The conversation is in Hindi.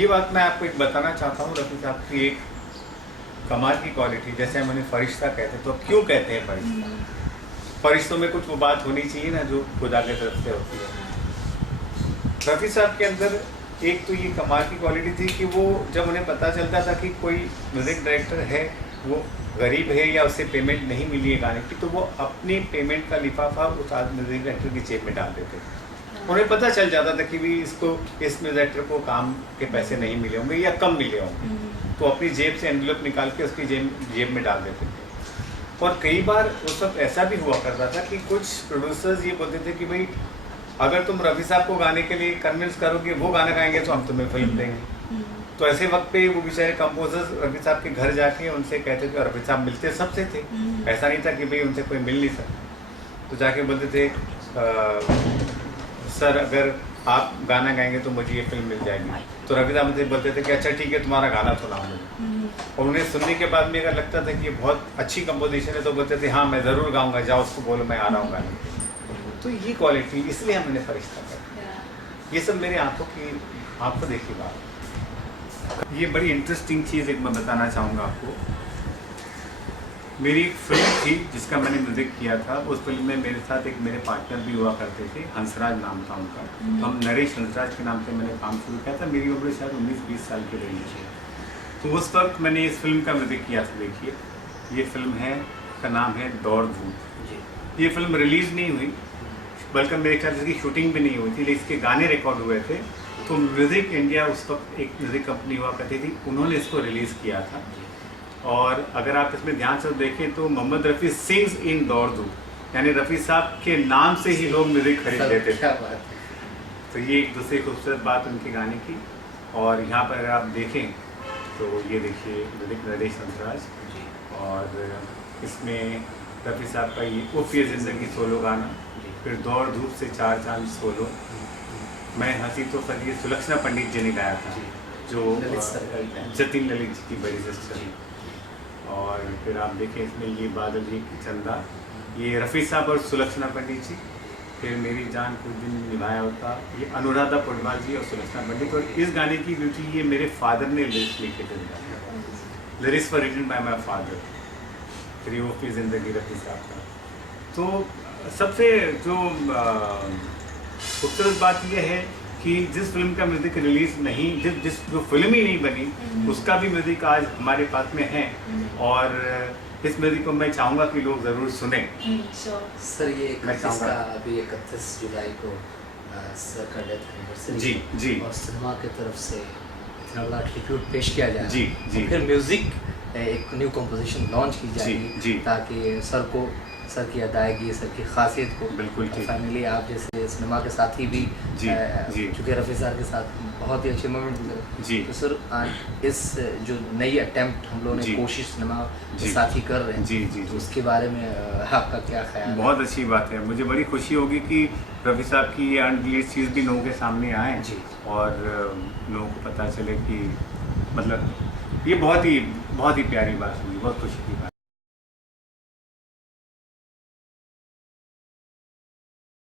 ये बात मैं आपको एक बताना चाहता हूँ रफ़ी साहब की एक कमाल की क्वालिटी, जैसे हम उन्हें फरिश्ता कहते हैं, तो क्यों कहते हैं फरिश्ता? फरिश्तों में कुछ वो बात होनी चाहिए ना जो खुदा की तरफ से होती है। रफ़ी साहब के अंदर एक तो ये कमाल की क्वालिटी थी कि वो जब उन्हें पता चलता था कि कोई म्यूज़िक डायरेक्टर है, वो गरीब है या उसे पेमेंट नहीं मिली है गाने की, तो वो अपनी पेमेंट का लिफाफा उस म्यूज़िक डायरेक्टर की जेब में डाल देते थे। उन्हें पता चल जाता था कि भी इसको इस म्यूज़िक डायरेक्टर को काम के पैसे नहीं मिले होंगे या कम मिले होंगे, तो अपनी जेब से एनवेलप निकाल के उसकी जेब में डाल देते थे। और कई बार उस वक्त ऐसा भी हुआ करता था कि कुछ प्रोड्यूसर्स ये बोलते थे कि भाई अगर तुम रफ़ी साहब को गाने के लिए कन्विंस करोगे, वो गाना गाएंगे तो हम तुम्हें फिल्म देंगे। तो ऐसे वक्त पे वो बेचारे कंपोजर्स रफ़ी साहब के घर जाके उनसे कहते थे, और रफ़ी साहब मिलते सबसे थे, ऐसा नहीं था कि भाई उनसे कोई मिल नहीं सकता। तो जाके बोलते थे सर अगर आप गाना गाएंगे तो मुझे ये फिल्म मिल जाएगी। तो रफ़ी साहब मुझे बोलते थे कि अच्छा ठीक है, तुम्हारा गाना सुनाओ मुझे। और उन्हें सुनने के बाद में अगर लगता था कि ये बहुत अच्छी कंपोजिशन है तो बोलते थे हाँ मैं ज़रूर गाऊंगा, जाओ उसको बोलो मैं आ रहा हूँ गाने। तो ये क्वालिटी, इसलिए हमने फरिश्ता कर, ये सब मेरे आंखों की आपको देखी बात। ये बड़ी इंटरेस्टिंग चीज़ एक मैं बताना चाहूँगा आपको। मेरी एक फिल्म थी जिसका मैंने म्यूज़िक किया था। उस फिल्म में मेरे साथ एक मेरे पार्टनर भी हुआ करते थे, हंसराज नाम था उनका। हम नरेश हंसराज के नाम से मैंने काम शुरू किया था। मेरी उम्र शायद 19-20 साल की रही थी। तो उस वक्त मैंने इस फिल्म का म्यूज़िक किया था। देखिए ये फिल्म है, का नाम है दौड़ धूप। ये फिल्म रिलीज़ नहीं हुई, बल्कि मेरे ख्याल से इसकी शूटिंग भी नहीं हुई थी, लेकिन इसके गाने रिकॉर्ड हुए थे। तो म्यूज़िक इंडिया उस वक्त एक म्यूज़िक कंपनी हुआ करती थी, उन्होंने इसको रिलीज़ किया था। और अगर आप इसमें ध्यान से देखें तो मोहम्मद रफ़ी सिंग्स इन दौड़ धूप, यानी रफ़ी साहब के नाम से ही लोग म्यूज़िक खरीद लेते थे। तो ये एक दूसरी खूबसूरत बात उनके गाने की। और यहाँ पर अगर आप देखें तो ये देखिए म्यूज़िक नरेश हंसराज, और इसमें रफ़ी साहब का ये उफ़ ये ज़िंदगी सोलो गाना, फिर दौड़ धूप से चार चांद सोलो, मैं हंसी तो सर ये सुलक्षणा पंडित जी ने गाया था, जो जतिन ललित जी की बड़ी सिस्टर। और फिर आप देखें इसमें ये बादल जी की चंदा, ये रफ़ी साहब और सुलक्षणा पंडित जी। फिर मेरी जान कुछ दिन निभाया होता, ये अनुराधा पौडवाल जी और सुलक्षणा पंडित। और इस गाने की ब्यूटी ये मेरे फादर ने लिरिक्स लिखे थे, lyrics were written by my father. फिर ये उफ़ ये ज़िंदगी रफ़ी साहब का। तो सबसे जो खूबसूरत बात यह है कि जिस फिल्म का म्यूज़िक रिलीज़ नहीं, जो फिल्म ही नहीं बनी, उसका भी म्यूज़िक आज हमारे पास में है। और इस म्यूज़िक को मैं चाहूँगा कि लोग ज़रूर सुने। सर ये अभी 31 जुलाई को सर का डेथ एनिवर्सरी जी जी, और सिनेमा की तरफ से ट्रिब्यूट पेश किया जाए जी जी, फिर म्यूज़िक एक न्यू कंपोजिशन लॉन्च की जाएगी जी, ताकि सर की अदायगी, सर की खासियत को बिल्कुल फैमिली, आप जैसे सिनेमा के साथी भी चूँकि रफ़ी साहब के साथ बहुत ही अच्छे मोमेंट गुजरे जी। तो सर इस जो नई अटेम्प्ट हम लोगों ने कोशिश सिनेमा के साथ ही कर रहे हैं, जी जी, तो उसके बारे में आपका क्या ख्याल है? बहुत अच्छी बात है। मुझे बड़ी खुशी होगी कि रफ़ी साहब की ये अनरिलीज चीज़ भी लोगों के सामने आए और लोगों को पता चले कि मतलब ये बहुत ही प्यारी बात हुई, बहुत खुशी की बात।